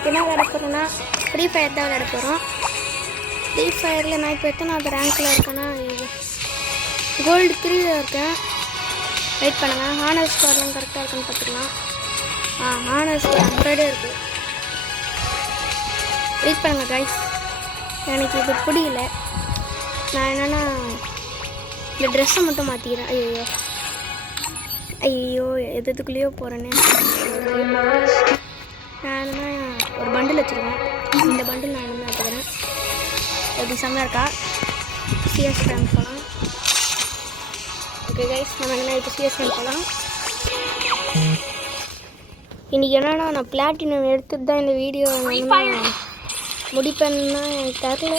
இன்றைக்கி என்ன விளையாட போகிறோன்னா ஃப்ரீ ஃபயர் தான் விளையாட போகிறோம். ஃப்ரீ ஃபயரில் நான் இப்போ எத்தனாவது ரேங்க்கில் இருக்கேன்னா கோல்டு 3ல் இருக்கேன். வெயிட் பண்ணுங்கள், ஹானர் ஸ்கோர்லாம் கரெக்டாக இருக்குன்னு பார்த்துக்கலாம். ஹானர் ஸ்கோர் 100 இருக்குது. வெயிட் பண்ணுங்கள் கைஸ், எனக்கு இது பிடிக்கல. நான் என்னென்னா இந்த ட்ரெஸ்ஸை மட்டும் மாற்றிக்கிறேன். ஐயோ எதுக்குள்ளேயோ போகிறேன்னு. நான் என்னன்னா ஒரு பண்டில் வச்சுருக்கேன். இந்த பண்டில் நான் என்ன பார்த்துக்கிறேன். எப்படி செம்மையாக இருக்கா? சிஎஸ் கேம் போகலாம். ஓகே கைஸ், நம்ம என்ன இப்போ சிஎஸ் கேம் போகலாம். இன்றைக்கி என்னென்னா நான் பிளாட்டினம் எடுத்துட்டு தான் இந்த வீடியோ முடிப்பேன்னா எனக்கு தெரியல.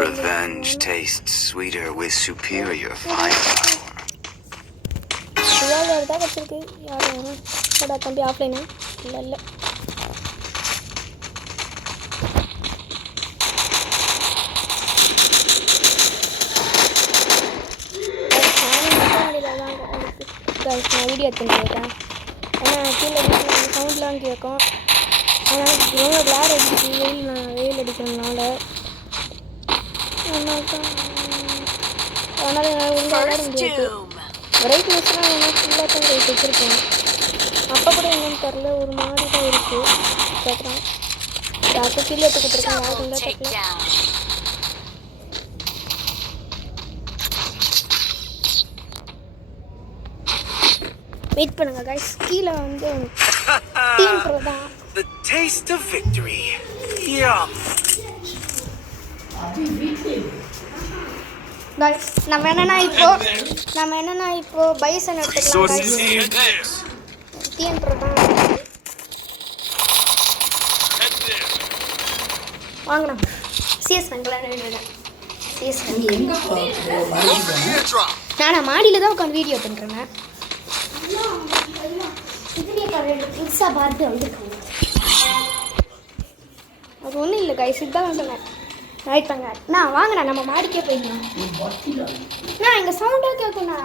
Revenge tastes sweeter with superior firepower. தான் வச்சிருக்கு. யாரும் தம்பி ஆஃப்லைனு இல்லை. நான் வீடியோ எடுத்துன்னு போயிருக்கேன். ஏன்னா கீழே சவுண்ட்லாம் கேட்கும். அதனால் ரொம்ப விளையாட அடிச்சு வெயில் அடிக்கிறதுனால அதனால் என்னால் ஒழுங்காக விளையாட முடியாது. பிரைட்னஸ்லாம் என்ன ஃபுல்லாக தான் வச்சுருக்கேன். அப்போ கூட என்னன்னு தெரில, ஒரு மாதிரி தான் இருக்குது. கேட்குறேன் யாருக்கும் கீழே எடுத்துக்கிட்டுருக்கேன். யாருக்கும் இல்லை தெரியல. வெயிட் பண்ணுங்க गाइस, கீழ வந்து டீம் ப்ரோ தான். The taste of victory. Yum. Guys நம்ம என்னன்னா இப்போ பைசன் எடுத்துக்கலாம் गाइस. டீம் ப்ரோ தான். வாங்கலாம். சிஎஸ் பண்ணலாம். சிஎஸ் எங்க போறீங்க? நான் மாடியில தான் உட்கார்ந்து வீடியோ பண்றேன். அது ஒன்றும் இல்லை கைஸ், இதுதான் சொன்னேன். ரைட் பண்ணுங்க. நான் வாங்கண்ணா, நம்ம மாடிக்கே போயிடலாம். நான் எங்கள் சவுண்டாக கேட்குண்ணா.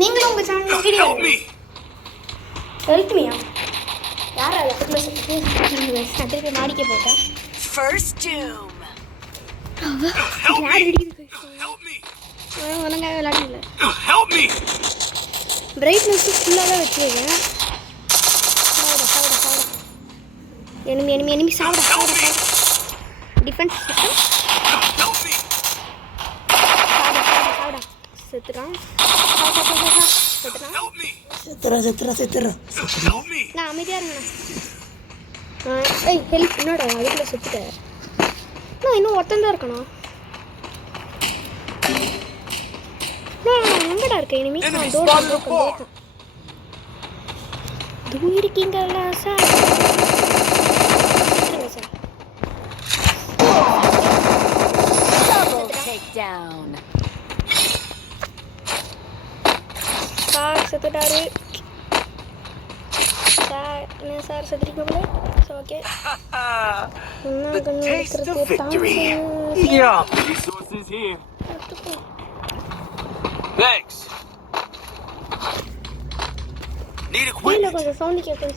நீங்களும் உங்கள் சேனல் வீடியோ ஹெல்ப்மியா யாரா இடத்துல சொல்லிட்டு திருப்பி மாடிக்கே போயிட்டேன். ஒழுங்காக விளையாடல. பிரைட்னஸ் ஃபுல்லாக தான் வச்சுருக்கேன். எனிமி சாப்பிட டிஃபென்ஸ் சிஸ்டம் செத்துறான். நான் அமைதியாக இருங்கண்ணா. ஹெல்ப் என்னடா அதுக்குள்ள செத்துட்டேன். இன்னும் ஒருத்தன் தான் இருக்கணும். எங்கடா இருக்க இனிமே? இருக்கீங்களா சார்? சார் செத்துட்டாரு. சார் என்ன சார் செத்துட்டீங்களே? Okay. Thanks. Need equipment.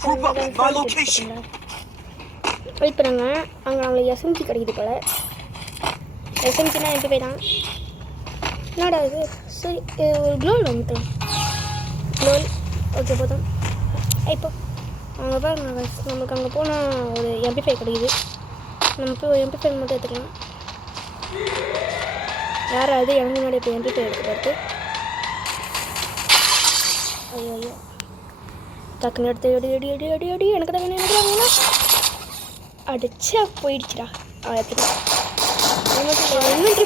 Move my location. Wait பண்ணுங்க, அங்கே நம்மளுக்கு எஸ்எம்ஜி கிடைக்குது போல. எஸ்எம்ஜினா எப்படி போய்தான்? என்னடா இது? சரி, ஒரு க்ளோல் வந்துட்டோம். க்ளோல் ஓகே போதும். இப்போ அங்கே பாருங்க, நமக்கு அங்கே போனால் ஒரு MP5 கிடைக்குது. நம்ம போய் ஒரு MP5 மட்டும் எடுத்துக்கலாம். யாராவது எனக்கு முன்னாடி இப்போ MP5 எடுத்து பார்த்து ஐயோ டக்குன்னு எடுத்து அடி எனக்கு தான் வேணும். அடிச்சா போயிடுச்சுடா. எடுத்துக்கலாம். இன்னும்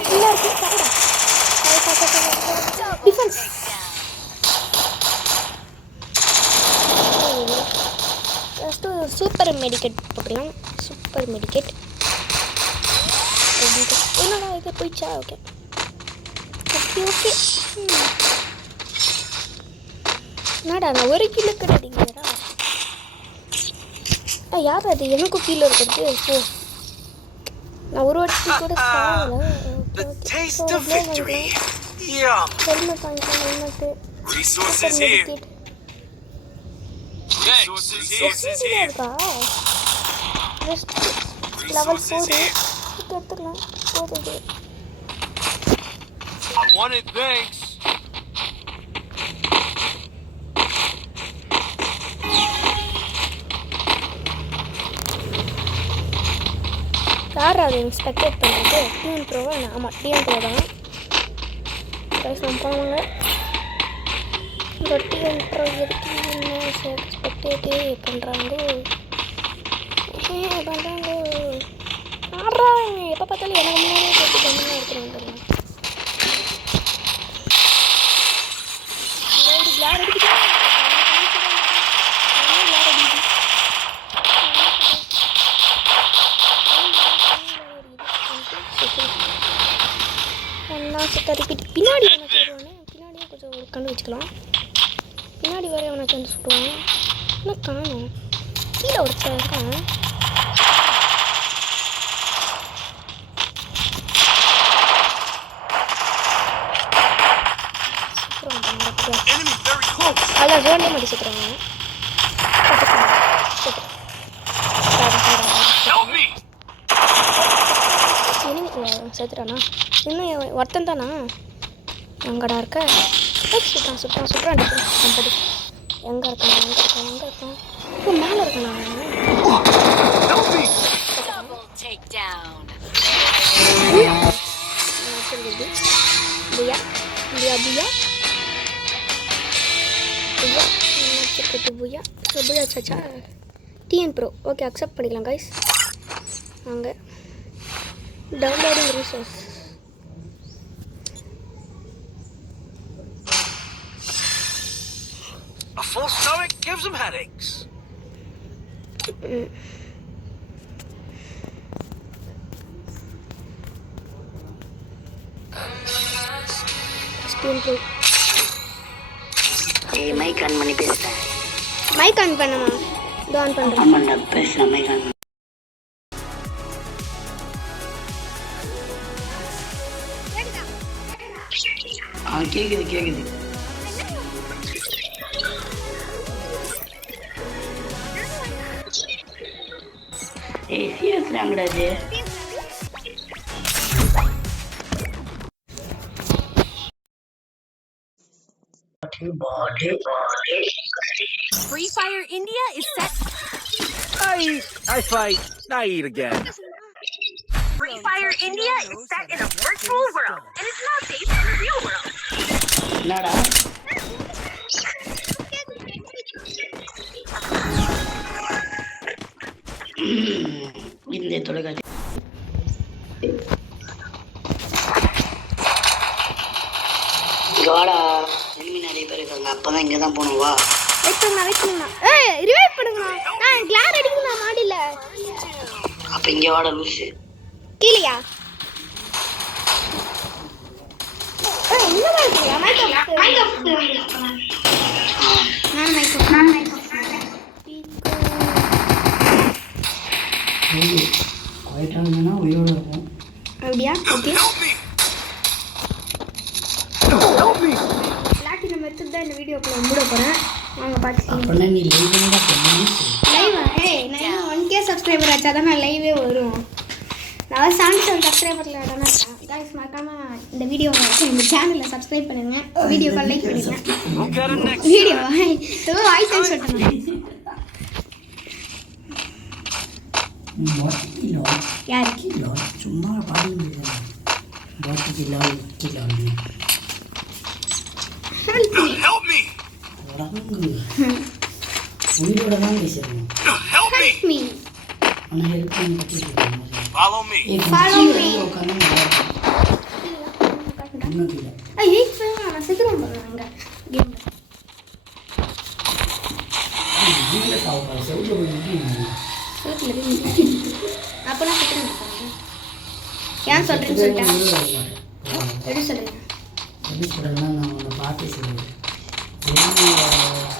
ஃபுல்லாக இருக்குது. டிஃபென்ஸ் ஃபஸ்ட்டு சூப்பர் மெடிக்கெட் போட்டுக்கலாம். சூப்பர் மெடிக்கெட் என்னடா இது போயிடுச்சா? Okay okay. என்னடா நான் ஒரு கிலோ கிடைக்கிறா? யார் அது எனக்கும் கீழே இருக்கிறது? நான் ஒரு வாட்டி கூட சாப்பிடல. Yum. ஹெல்மெட் வாங்கிக்கலாம் helmet Resources here. Resources here. இருக்கா லெவல் 4 here. எடுத்துக்கலாம் போகுது I wanted thanks. யார் அது ஸ்பெக்டேட் பண்ணுறது டிஎன் ப்ரோவா ஆமாம் டிஎன் ப்ரோ தான் கைஸ் நம்ம போனவங்க இந்த டிஎன் ப்ரோ எதுக்கு என்ன ஸ்பெக்டேட்டே பண்ணுறாங்க ஆடுறாங்க எப்போ பார்த்தாலும் எனக்கு முன்னாடியே போட்டு கம்மியாக இருக்கிறாங்க தெரியும் யார் அடிக்கிட்டா பின்னாடி பின்னாடியே கொஞ்சம் கண்டு வச்சுக்கலாம் பின்னாடி வர அவனுக்கு வந்து சுட்டுவான் ஆனால் காணும் கீழே ஒருத்தன் இருக்கான் அதில் ஜோன்லேயே மாட்டி சுற்றுறாங்க செத்துட்டானா இன்னும் ஒருத்தன் தானா எங்கடா இருக்க சுட்டான் சுட்டான் சுட்டான் அடிக்கிறான் எங்கே இருக்கான் எங்கே இருக்கான் எங்கே இருக்கான் இப்போ மேலே இருக்கானா புயா புயா புயா புயா புயா ஸோ புயா சாச்சா டிஎன் ப்ரோ ஓகே அக்செப்ட் பண்ணிக்கலாம் கைஸ் வாங்க downloading resource A full stomach gives them headaches. Hey, mic on பண்ணி பேசுறேன். mic on பண்ணுமா இது ஆன் பண்றேன் ஆமாண்டா பேசுறேன் mic on. கேக்குது ஏய் seriously அங்கடாஜே Free Fire India is set. I fight. I eat again. Free Fire India is set in a virtual world and is not based in the real world. என்னடா இந்த தொலைக்காட்சி வாடா enemy நிறைய பேர் இருக்காங்க அப்பதான் இங்க தான் போகணும் வா வெயிட் பண்ணுங்க ஏய் ரிவைவ் பண்ணுங்க நான் கிளார் அடிக்கணும் மாடில அப்ப இங்க வாடா லூசு கீழயா ஏய் இங்க வாங்க மைக் ஆஃப் நான் மைக் குவைட்டாங்கன்னா உயிரோட இருக்கும் அப்படியா ஓகே Help me. பிளாட்டினம் எடுத்து தான் இந்த வீடியோக்குள்ள மூட போறேன் வாங்க பாத்துக்கலாம் அப்பனா நீ லைவ்ல பண்ணி லைவ் ஏய் நான் 1k சப்ஸ்கிரைபர் ஆச்சா தான் லைவே வரும் நான் 77 சப்ஸ்கிரைபர்ல தான गाइस மறக்காம இந்த வீடியோவை இந்த சேனலை சப்ஸ்கிரைப் பண்ணுங்க வீடியோக்கு லைக் பண்ணுங்க வீடியோ இது வாய்ஸ் சொல்றேன் யார் கிலோ சும்மா பாடி பாட்டி கிலோ Help me. உயிரோட தான் பேசுறேன் Help me. மீ ஆனா ஹெல்ப் பண்ணி கட்டிட்டு Follow me. Follow me. உட்காந்து இன்னும் கீழே ஏய் நான் சீக்கிரம் பண்ணுவாங்க கேம் வீட்டில் சாப்பிட்றேன் செவுட்டு போய் அப்போ நான் சீக்கிரம் பண்ணுவாங்க ஏன் சொல்கிறேன்னு சொல்லிட்டேன் எப்படி சொல்கிறேன் எப்படி சொல்கிறேன்னா நான் உன்னை பார்த்து சொல்லுவேன்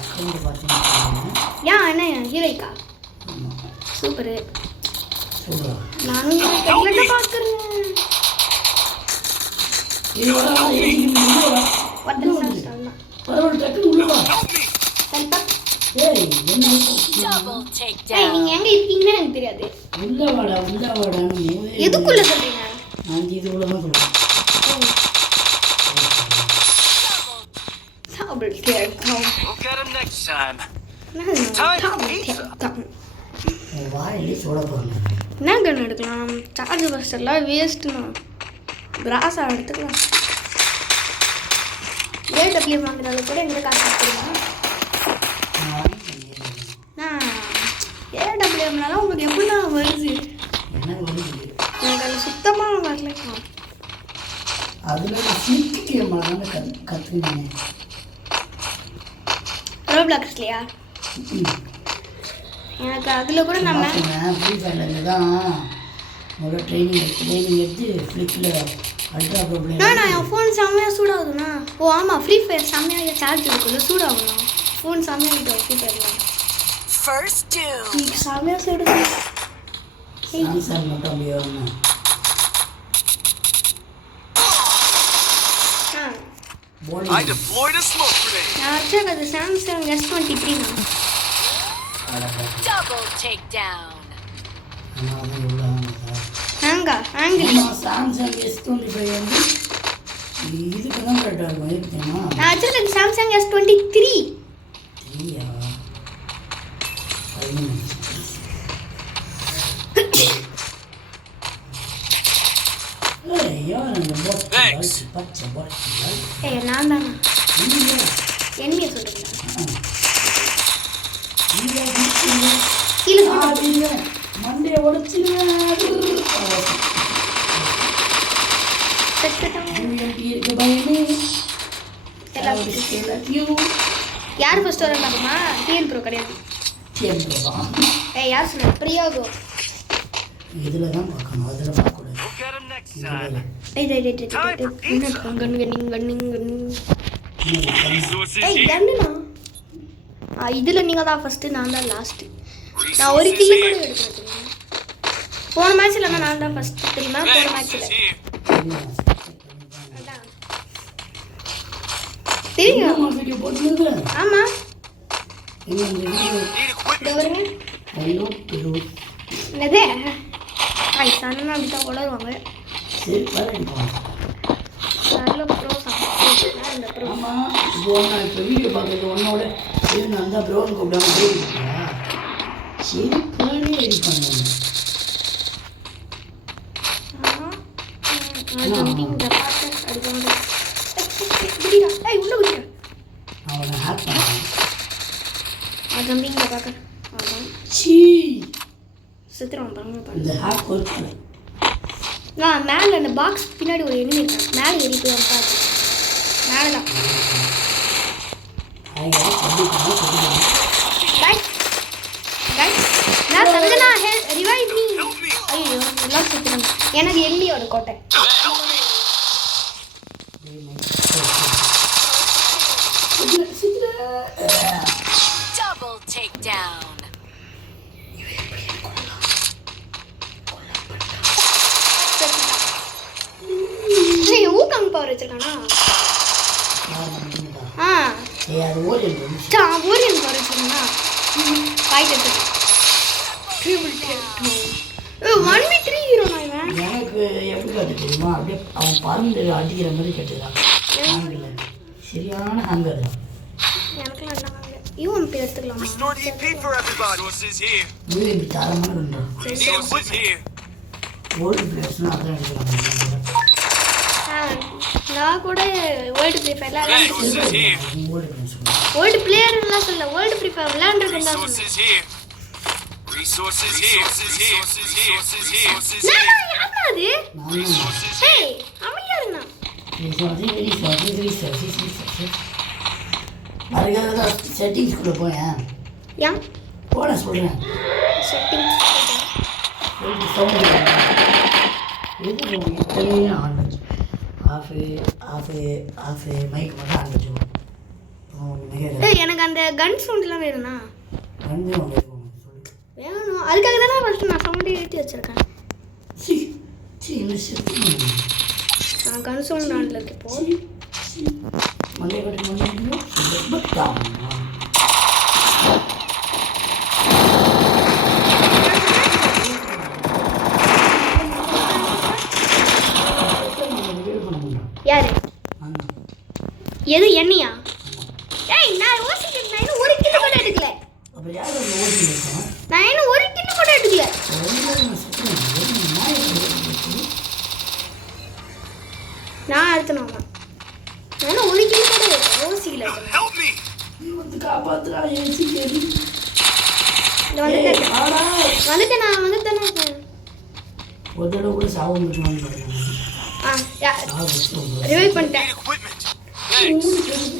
அக்கௌண்ட் பார்த்தீங்கன்னா ஏன் என்ன ஹீரோய்க்கா சூப்பரு சொல்லுவா நானும் ஹீரோய்க்கா பார்க்குறேன் இது வர பரவாயில்ல டக்குன்னு உள்ள வா Help me! ஏய் என்ன நீங்க எங்க இருக்கீங்கன்னு எனக்கு தெரியாது. உள்ள வாடான்னு எதுக்குள்ள சொல்றீங்க? நான் இது உள்ள தான் சொல்றேன் Double tear down. We'll get him next time. Double tear down. உன் வாயிலே சோட போறேன் என்ன கன் எடுக்கலாம்? சார்ஜ் பஸ்டர்லாம் வேஸ்ட்ண்ணா. கிராஸா எடுத்துக்கலாம். ஏடபிள்யூ வாங்குறதுல கூட எங்க காசு கொடுத்துருங்க. நான் ஏடபிள்யூனால உங்களுக்கு எப்படிலாம் வருது? என்ன வருது எனக்கு அது சுத்தமாக வரல. அதில் சிட்டி கேமரா கற்றுக்கிட்டேன் ரோப்ளாக்ஸ்லையா? எனக்கு அதில் கூட நம்ம ஃப்ரீ ஃபயர்லேருந்து தான் முதல்ல ட்ரைனிங் எடுத்து ஃப்ளிப்பில் அல்ட்ரா ப்ராப்ளம் நான் என் ஃபோன் செம்மையாக சூடாகுதுண்ணா. ஓ ஆமாம், ஃப்ரீ ஃபயர் செம்மையாக சார்ஜ் இருக்குல்ல சூடாகணும். ஃபோன் செம்மையாக இருக்கும் ஃப்ரீ ஃபயர்லாம். செம்மையாக சூடுது. சாம்சங் மட்டும் அப்படியே வரணும் I deployed a smoke grenade. நான் வச்சது சாம்சங் S23 தான். Double takedown. Angle Samsung S25 வந்து இதுக்கு தான் கரெக்டாக இருக்கும் எதுக்கு தெரியுமா நான் வச்சிருக்கேன் சாம்சங் S23. சரியா யார் அந்த Thanks. பச்சை பாட்டு ஏய் நான் தானா என்னைய சொல்றீங்களா? கீழே போட்டு மண்டையை உடச்சிருவேன் இருக்க பயமே யார் ஃபர்ஸ்ட் வரேன் பார்க்குமா? டிஎன் ப்ரோ கிடையாது. ஏய் யார் சொன்ன? பிரியாகோ. இதில் தான் பார்க்கணும் அதில் பார்க்கக்கூடாது We'll get him next time. Resources here. கண்ணுண்ணா. இதில் நீங்கள் தான் ஃபஸ்ட்டு, நான் தான் லாஸ்ட்டு. நான் ஒரு கில்லு கூட எடுக்கிறேன் தெரியுமா? போன மேட்ச்சில் நான் தான் ஃபஸ்ட்டு தெரியுமா? போன மேட்ச்சில் Resources here. தெரியும். வீடியோ போட்டுருங்க ஆமாம் இந்த வீடியோ Need equipment. இதை வருங்க. ஐயோ பெரு என்னது சன்னா அப்படி தான் வளருவாங்க. சரி பரவாயில்ல நல்ல ப்ரோ இந்த ப்ரோ ஆமாம் இப்போ ஒன்றா இப்போ வீடியோ பார்க்குறது ஒன்னோட சரி நான் தான் ப்ரோன்னு கூப்பிடாம போயிருக்கா சரி பாடி ரெடி பண்ணுவேன் அவனை ஹேக் பண்ணுவேன் சீ இந்த ஹேக் ஒர்க் பண்ணு நான் மேலே அந்த பாக்ஸ் பின்னாடி ஒரு எனிமி இருக்கேன். மேலே ஏறி போய் பாரு. மேலே தான் நான் சங்கனா ரிவைவ் மீ. Help me. ஐயோ எல்லாம் சுற்றுறாங்க. எனக்கு எல்லியோட கோட்டை. Double takedown. ஊக்கம் பவர் வச்சிருக்கானா? ஆ அது ஓரியல் ஓரியன் பவர் வச்சிருக்கானா? ஃபைட் எடுத்துக்கலாம். 1v3 ஹீரோனா இவன்? எனக்கு எப்படி காட்டு தெரியுமா அப்படியே அவன் பறந்து அடிக்கிற மாதிரி கேட்டுதான் ஹேங்கில் சரியான ஹேங்கர் தான் எனக்குலாம் என்ன யூஎம்பி எடுத்துக்கலாமா? Restored EP for everybody. Resources here. UMP தரமான பண்ணுறான் Resources here. ஓல்டு பிளேயர்ஸ்னால் அதான் எடுக்கலாம் நான் கூட வேர்ல்டு ஃப்ரீ ஃபயர்ல Resources here. Old players world பிளேயர்லாம் சொல்ல வேர்ல்டு ஃப்ரீ ஃபயர் விளையாண்டுருக்கேன் தான் சொன்னேன். Resources here. Resources here. Resources here. Resources here. Resources here. யாரா அது? Resources ஏய் அமைதியா இருண்ணா. அதுக்காக தான் செட்டிங்ஸ்குள்ளே போயேன் ஏன் போன சொல்கிறேன் செட்டிங்ஸ் சவுண்ட் எது எத்தனையும் ஆன் வச்சு ஆஃபு மைக் மட்டும் ஆன் வச்சுக்கோ ஏய் எனக்கு அந்த கன் சவுண்ட்லாம் வேணும்னா வந்து ஒன்று சொல்லு வேணும். அதுக்காக தானே ஃபர்ஸ்ட் நான் சவுண்ட் ஏற்றி வச்சிருக்கேன். என்ன செத்து நான் கன்சோல் ரவுண்டில் இருக்கு இப்போ. மண்டை கட்டி மண்டை பட்டாம். யாரு எது என்னையா? ஏய் நான் யோசிக்கிறேன். நான் இன்னும் 1 கிலோ கூட எடுக்கல. அப்ப யார் அந்த ஓடி இருக்கா? நான் இன்னும் 1 கிலோ கூட எடுக்கல. நான் அடுத்தனாமா. நான் இன்னும் 1 கிலோ கூட யோசிக்கல. Help me! நீ வந்து காப்பாத்துறா ஏசி கேடி. வந்துட்டேன். ஆடா வந்துட்டேன். ஒரு தடவை கூட சாவ முடியுமான்னு பாருங்க. ரிவைவ் பண்ணிட்டேன். Equipment!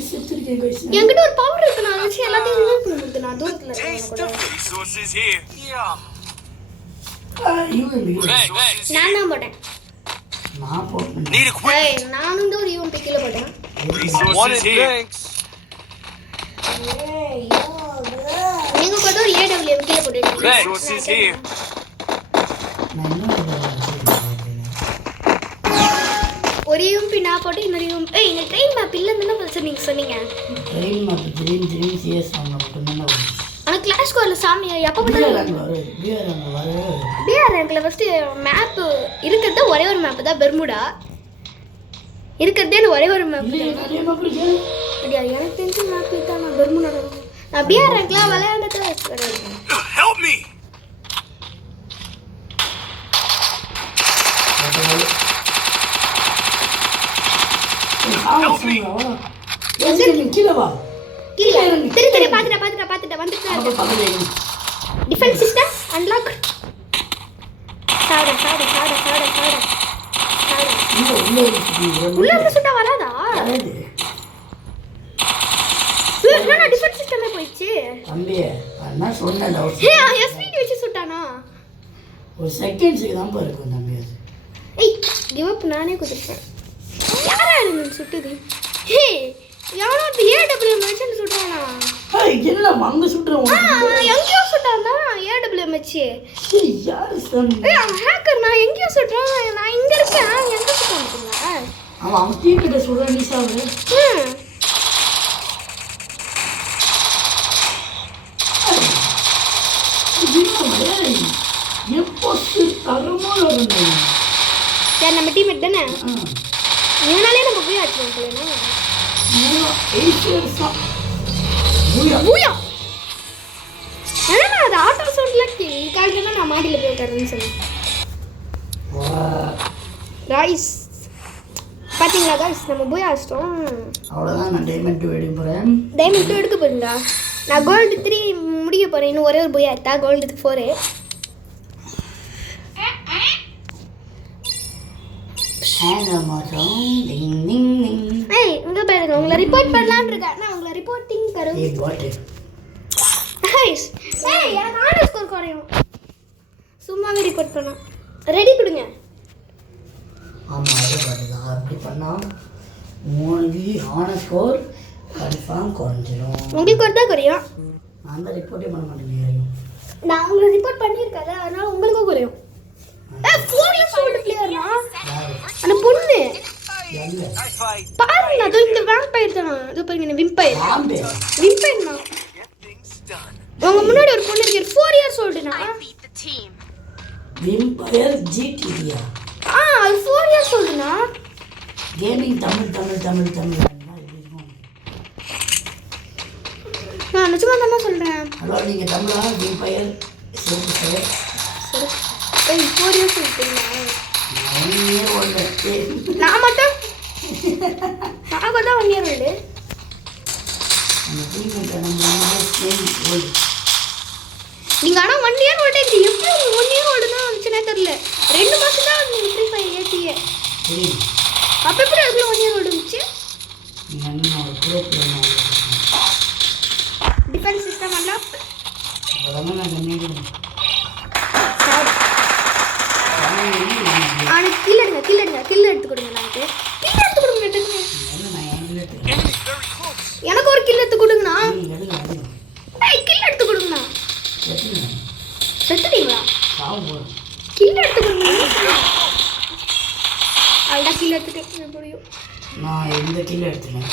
செத்துருக்கேன் guys. என்கிட்ட ஒரு பவர் இருக்கு. நான் வச்சு எல்லாத்தையும் ரிவைவ் பண்ண முடியும். நான் தூரத்துல இருக்கேன். Resources here. Yeah. UMP Thanks. நான் தான் போட்டேன். நான் போட்டேன். Need equipment. ஏய் நானும் இந்த ஒரு யூஎம்பி கீழ போட்டேன். Resources here. நீங்க கூட ஒரு ஏடபிள்யூஎம் கீழ போட்டுட்டீங்க. Resources here. நான் இன்னும் ஒரு யூஎம்பி நான் போட்டு இன்னொரு யூஎம்பி. ஏய் இந்த ட்ரெயின் மேப் இல்லன்னு தான நீங்க சொன்னீங்க. ட்ரெயின் மாத்து திடீர்னு சிஎஸ் வாங்க மட்டும் தான் வரும். ஆனா கிளாஸ் ஸ்கோர்ல சாமி எப்ப பார்த்தாலும் பிஆர் ரேங்க்ல ஃபர்ஸ்ட் மேப் இருக்கிறது ஒரே ஒரு மேப் தான் பெர்முடா. இருக்கிறதே ஒரே ஒரு மேப் தான். அப்படியா எனக்கு தெரிஞ்ச மேப் தான் நான் பெர்முடா. நான் பிஆர் ரேங்க்ல விளையாண்டதே கிடையாது. Help me! கீழே வா. இல்ல திரு பாத்துட்டேன் வந்துட்டேன். Defence system unlock. சாட உள்ள இருந்து சுட்டா வராதா? நான் டிஃபென்ஸ் சிஸ்டமே போயிடுச்சு. தம்பி அண்ணா சொன்னேன் எஸ்பிடி வச்சு சுட்டானா? ஒரு செகண்ட்ஸ்க்கு தான் இருக்கும் தம்பி. ஏய் கிவ் அப் நானே குதிச்சேன். யாரா இருந்து சுட்டுது? ஹே யாரோ அந்த ஏடபிள்யூஎம் வச்சு சுட்டானா? என்ன அங்க சுட்டுறோம்? எங்கேயோ சுட்டானா ஏடபிள்யூஎம் வச்சு? யார் சொன்ன? ஏய் அவன் ஹேக்கர். நான் எங்கேயோ சுட்டான். நான் இங்க இருக்கேன். எங்க சுட்டான்? அவன் டீம் கிட்ட சொல்ற நீ சாவு. எப்போ தரமான இருந்தது. சரி நம்ம டீம்மேட் தானே. இதனாலே நம்ம போய் ஆச்சுவோம் போலனா. பூயா ஆனா அது ஆட்டோ சவுண்ட்ல கால்ல நான் மாடியில போய் உட்கார்றேன்னு சொன்னேன். ரைஸ் பாத்தீங்களா गाइस நம்ம போய் ஆஸ்டோம். அவ்வளவுதான். நான் டைமண்ட் 2 எடுக்க போறேன். டைமண்ட் 2 எடுக்க போறீங்களா? நான் கோல்ட் 3 முடிக்க போறேன். இன்னும் ஒரே ஒரு போய் ஆட்டா கோல்ட் 4. ஏய் இங்க பாருங்க உங்களை ரிப்போர்ட் பண்ணலாம்னு இருக்கேன். நான் உங்களை ரிப்போர்ட்டிங் கரும். ஏய் வாட்? गाइस ஏய் எனக்கு ஆன ஸ்கோர் குறையும். சும்மாவே ரிப்போர்ட் பண்ணா. ரெடி கொடுங்க. ஆமா அது பாருங்க. அப்படி பண்ணா உங்களுக்கு ஆன ஸ்கோர் கன்ஃபார்ம் குறைஞ்சிரும். உங்களுக்கு ஒரு தான் குறையும். நான் தான் ரிப்போர்ட்டே பண்ண மாட்டேங்கிறேன். நான் உங்களை ரிப்போர்ட் பண்ணியிருக்கேன். அதனால உங்களுக்கும் குறையும். ஏய் 4 இயர்ஸ் ஓல்ட் பிளேயர்னா அந்த பொண்ணு இல்ல பாருங்க. அது இந்த வேம்பயர் தான். இது பாருங்க விம்பயர். விம்பயர்னா உங்க முன்னாடி ஒரு பொண்ணு இருக்கு 4 இயர்ஸ் ஓல்டுனா. Beat the team. விம்பயர் ஜிடியா. அது 4 இயர்ஸ் ஓல்டுனா. கேமிங் தமிழ் நான் நிஜமா தான் சொல்றேன். ஹலோ நீங்க தமிழா? விம்பயர் சரி ஏய் 4 இயர்ஸ் ஓல்டுனா. நான் மட்டும் நான் கூட 1 இயர் ஓல்டு. நீங்க ஆனா 1 இயர் ஓல்டு எப்படி 1 இயர் ஓல்டுனா வந்துச்சுனே தெரியல. 2 மாசம் தான் நீங்க ஃப்ரீ ஃபயர் ஏத்தியே. அப்ப எப்படி அதுல 1 இயர் ஓல்டு வந்துச்சு? Defence system unlock. ஆனா கில் எடுத்து கொடுங்க. எனக்கு கில் எடுத்து கொடுங்க. எனக்கு ஒரு கில் எடுத்து கொடுங்கண்ணா. ஏய் கில் எடுத்து கொடுங்கண்ணா. செத்துட்டீங்களா? கில் எடுத்து கொடுங்க. அவ்வளோதான் கில் இந்த கில் எடுத்துட்டேன்.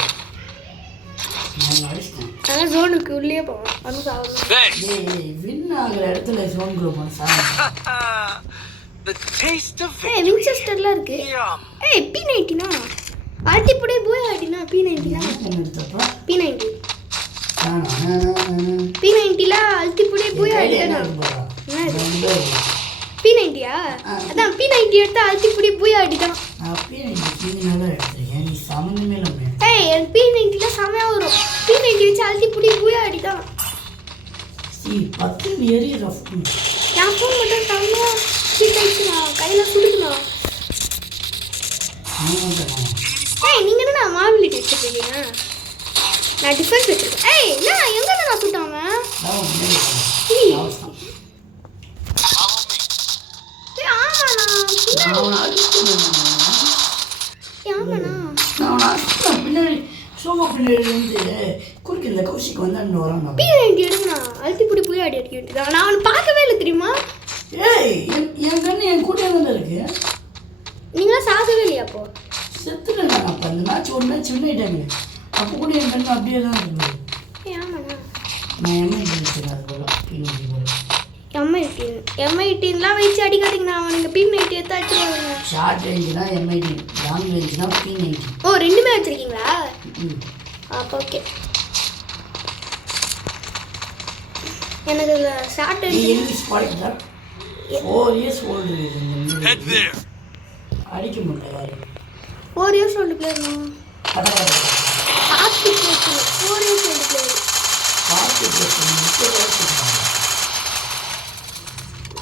நான் அடிச்சிட்டேன். அதான் ஜோனுக்கு உள்ளே போவோம் வந்து சாப்பிடுவோம். Thanks. வின் ஆகிற இடத்துல ஜோன்குள்ள போன சாப்பிடுவேன். The taste of ஏய் வின்செஸ்டர்லாம் இருக்கு. yum. ஏய் P90னா அல்டிபுடே போய் ஆடினா P90னா எடுத்தப்பா P90 P90ல அல்டிபுடே போய் ஆடினா P90யா அதான் P90 எடுத்து அல்டிபுடே போய் ஆடிதான். அப்படியே நல்லா எடுத்துருக்கேன். நீ சம்மந்தமே இல்லை. ஏய் எனக்கு P90ல செமையா வரும். P90 வச்சு அல்டிபுடே போய் ஆடிதான். சி 10 ஏறி ரஃப் என் ஃபோன் மட்டும் செமையா ஹீட் ஆயிடுச்சுனா கையில சுடுதுனா. ஏய் நீங்க என்ன மாபிலிட்டி வச்சிருக்கீங்க? நான் டிஃபென்ஸ் வச்சிருக்கேன். ஏய் நான் எங்க நான் சுட்டாம? ஏய் ஆமாண்ணா பின்னாடி சோமா பின்னாடி குறுக்கு இந்த கௌஷிக்கு வந்து வரான். P90 எடுங்கண்ணா அழுத்திப்புடி போய் ஆடி அடிக்க வேண்டியதான். நான் அவனை பார்க்கவே இல்லை தெரியுமா? ஏய் என் கண்ணு என் கூட்டியே தானே இருக்கு. நீங்களாம் சாகவே இல்லையா அப்போ? செத்துட்டேன் நான். அப்போ அந்த மேட்ச் ஒரு மேட்ச் வின் ஆகிட்டாங்க. அப்போ கூட என் கண்ணு அப்படியே தான் இருந்தது. ஏய் ஆமாண்ணா நான் எம்ஐடி வச்சுருக்கேன். அது போல P90 போல M18லாம் வச்சு அடிக்காதீங்கண்ணா. அவனுக்கு P90 எடுத்து அடிச்சுடுவாங்க. ஷார்ட் ரேஞ்சுனா எம்ஐடி, லாங் ரேஞ்சுனா P90. ஓ ரெண்டுமே வச்சிருக்கீங்களா? அப்போ ஓகே. எனக்கு இதில் ஷார்ட் நீ எனிமி ஸ்பாட் தான் 4 இயர்ஸ் ஓல்டு. Head there. அடிக்க முடியல யாரும். 4 இயர்ஸ் ஓல்டு பிளேயர்ண்ணா. ஹாஸ்பிட்டல் வச்சு 4 இயர்ஸ் ஓல்டு பிளேயர்.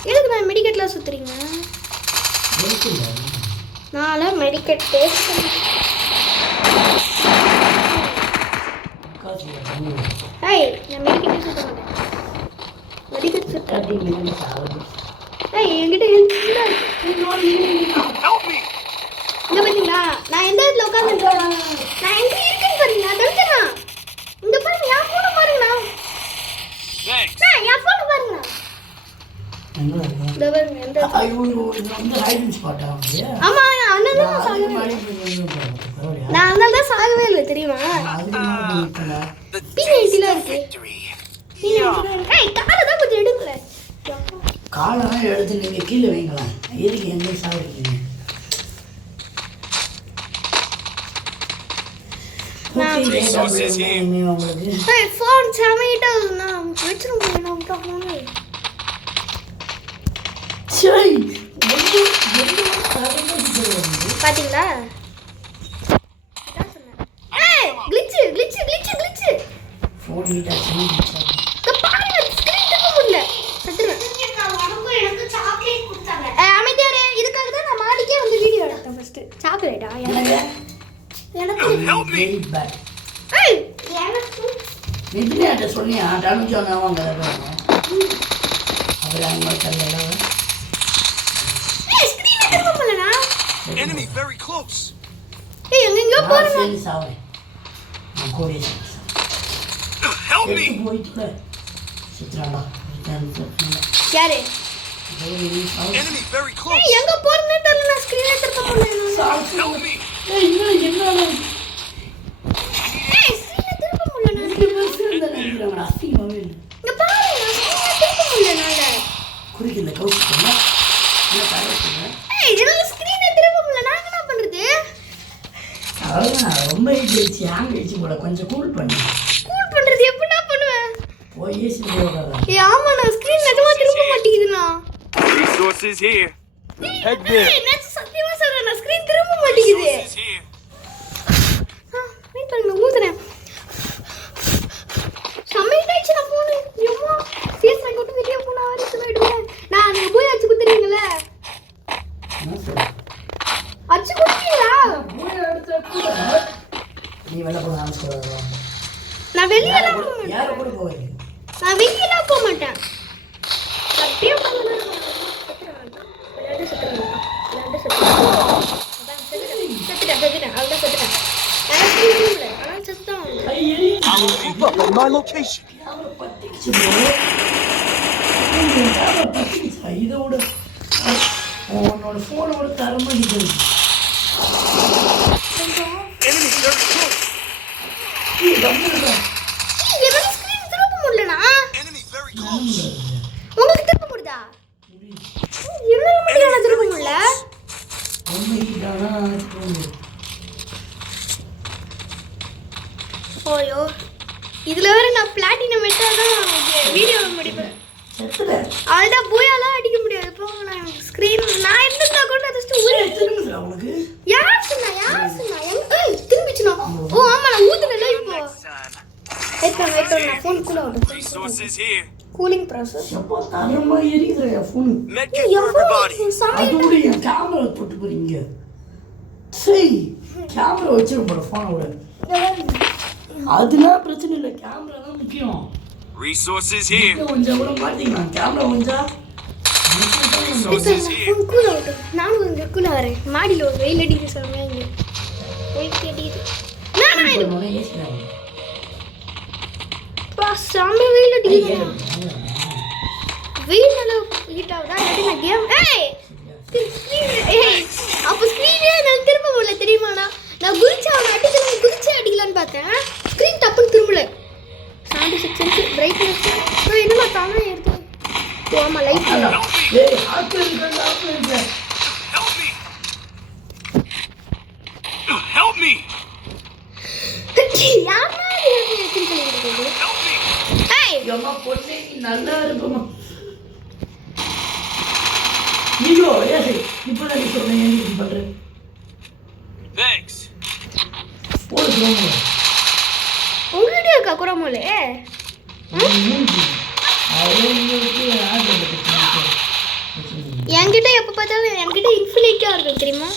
எதுக்கு நான் மெடிக்கெட்லாம் சுற்றுறீங்க? நான் மெடிக்கெட் டேஸ்ட் ஏய் நான் மெடிக்கெட்டே சுற்ற மாட்டேன். மெடிக்கெட் சுற்ற ஏய் என்கிட்ட ஹெல்ப் இல்லை. Help me. இங்கே பார்த்தீங்களா நான் எந்த இடத்துல உட்காந்துருக்கேன்? நான் எங்கே இருக்கேன்னு பாருங்களா? தடுத்துண்ணா இங்கே பாருங்க. என் ஃபோனை பாருங்கண்ணா. Thanks. என் ஃபோனை பாருங்கண்ணா. இந்த பாருங்க எந்த ஆமா அண்ணன் தான் நான் சாகவே நான் அதனால தான் சாகவே இல்லை தெரியுமா? P90ல இருக்கு. ஏய் காலை தான் கொஞ்சம் எடுக்கல. காலெல்லாம் எடுத்து நீங்கள் கீழே வைங்களேன். எதுக்கு எங்கே சாப்பிடுறீங்க? உங்களுக்கு ஏய் ஃபோன் செமையிட்டா நான் வச்சிருக்கேன். நான் உங்க ஃபோனு பாத்தீங்களா? ஏய் glitch glitch glitch glitch phone heat ஆச்சு. இங்க பாருங்க ஸ்கிரீன் திரும்ப முடியல. சத்துறேன். உனக்கு எனக்கு சாக்லேட் கொடுத்தாங்க. அமைதியாரே இதுக்காக தான் நான் மாடிக்கே வந்து வீடியோ எடுத்தேன் ஃபர்ஸ்ட். சாக்லேட்டா? எனக்கு வெரி பேட். ஏய் எனக்கு நிதினியாட்ட சொன்னியா டனுஜ் வாங்க அவர் அங்கே தரல. Enemy very close. ஏய் எங்க போறீங்க? சரி சாவே நான் கோடி Help me. போயிட்டு சித்ராடா யாரு? Enemy very close. ஏய் எங்க போறேன்னு தெரியல. நான் ஸ்கிரீன்ல திருப்ப முடியல. Help me. ஏய் என்ன ஏய் ஸ்கிரீன்ல திருப்ப முடியல. நினைக்கிறாங்க அசிங்கமாவே இல்லை. இங்க பாருங்க ஸ்கிரீன்ல திருப்ப முடியல நானே. குறிக்கு இந்த கவுச்சு என்ன தரச்சுங்க. ஏய் இதெல்லாம் ஸ்கிரீன்ல திருப்ப முடியல. நான் என்ன பண்றது? அவ்வளோதான் ரொம்ப ஹீட் ஹேங் ஆயிடுச்சு போல. கொஞ்சம் கூல் பண்ணு. கூல் பண்றது எப்படிடா பண்ணுவேன்? போய் சில ஏய் ஆமா நான் ஸ்கிரீன் நிஜமா திருப்ப மாட்டேங்குதுண்ணா. Resources here. Head there. ஏய் நான் சத்தியமா சொல்றேன் நான் ஸ்கிரீன் திருப்ப மாட்டேங்குது. Resources here. வெயிட் பண்ணுங்க ஊத்துறேன். சமையலாச்சு நான் போன். எம்மா சீஸ் நான் கொண்டு வெளிய போனா ஆரிச்சு போய்டுவேன். நான் அங்க போய் அச்சு குத்துறீங்களா? அச்சு குத்துறீங்களா? நீ வெளில போக சொல்லுங்க. நான் வெளியல போக மாட்டேன். யார கூட போவீங்க? நான் வெளியல போக மாட்டேன். அப்படியே பண்ணுங்க. விளையாட சுத்துறேன். My location. இதோட உன்னோட போனோட தரமா இது. Enemy என்னால ஸ்கிரீன் திருப்ப முடியலனா Enemy very close. உங்களுக்கு திருப்ப முடியுதா என்னால முடியல திருப்ப முடியல ஓயோ இதுல வேற நான் பிளாட்டினம் வெட்டா தான் வீடியோ முடிப்பேன் அதுதான் பூயாலாம் அடிக்க முடியாது போங்க நான் ஸ்கிரீன் நான் இருந்தா கூட ஜஸ்ட் ஊரே உனக்கு யார் சொன்னா திரும்பிச்சுனா ஓ ஆமா நான் ஊத்துனல இப்போ வெயிட் நான் ஃபோன் கூல் ஆகும் Resources here. கூலிங் process எப்போ தரமா எரியுதுடா ஃபோன் Medkit for everybody. அதோட என் கேமரா தொட்டு போறீங்க சரி கேமரா வச்சிருப்போம் ஃபோனோட அதெல்லாம் பிரச்சனை இல்லை கேமரா தான் முக்கியம் Resources here. கொஞ்சம் கூட மாட்டிக்கலாம் கேமரா கொஞ்சம் Resources here. ஃபோன் கூல் ஆகும் நானும் இங்க கூல் வரேன் மாடியில ஒரு வெயில் அடிக்குது சாமியா இங்க வெயில் அடிக்குது நான் ஏசிடாங்க சாமி வெயில் அடிக்குது வெயில் நல்லா ஹீட் ஆகுதா இல்லாட்டி நான் கேம் அப்போ ஸ்க்ரீனே நான் திரும்ப முடியல தெரியுமாண்ணா நான் குதிச்சு அடிக்கலான்னு பார்த்தேன் ஸ்க்ரீன் டப்புன்னு திரும்பல 76 இன்ச்சு பிரைட்னஸ் என்னமா தானே எடுத்து ஓ ஆமாம் லைட் ஏய் ஆப்ல இருக்க Help me. Help me. யாரா எடுத்து பண்ணிட்டு Help me. ஏய் எம்மா பொண்ணே நீ நல்லா இருப்பமா நீயோ ஏசி இப்போ நான் சொன்னேன் என்ன இப்படி பண்ற Thanks. போடு உங்ககிட்ட இருக்கா குரமோலே என்கிட்ட எப்போ பார்த்தாலும் என்கிட்ட இன்ஃபினிட்டியாக இருக்கும் தெரியுமா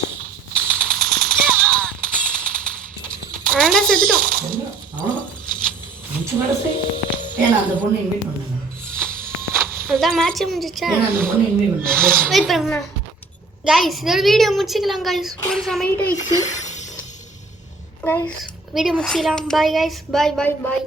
ஆனால் செத்துட்டோம் ஏன்னா அந்த பொண்ணு இன்வைட் பண்ணேன் அதுதான் மேட்ச் முடிஞ்சிச்சா ஏன்னா அந்த பொண்ணு இன்வைட் பண்ணேன் வெயிட் பண்ணுங்கண்ணா கைஸ் இதோட வீடியோ முடிச்சுக்கலாம் கைஸ் ஒரு சமையல் ஆயிடுச்சு கைஸ் வீடியோ முடிச்சிக்கலாம் பாய் கைஸ் பாய் பாய் பாய்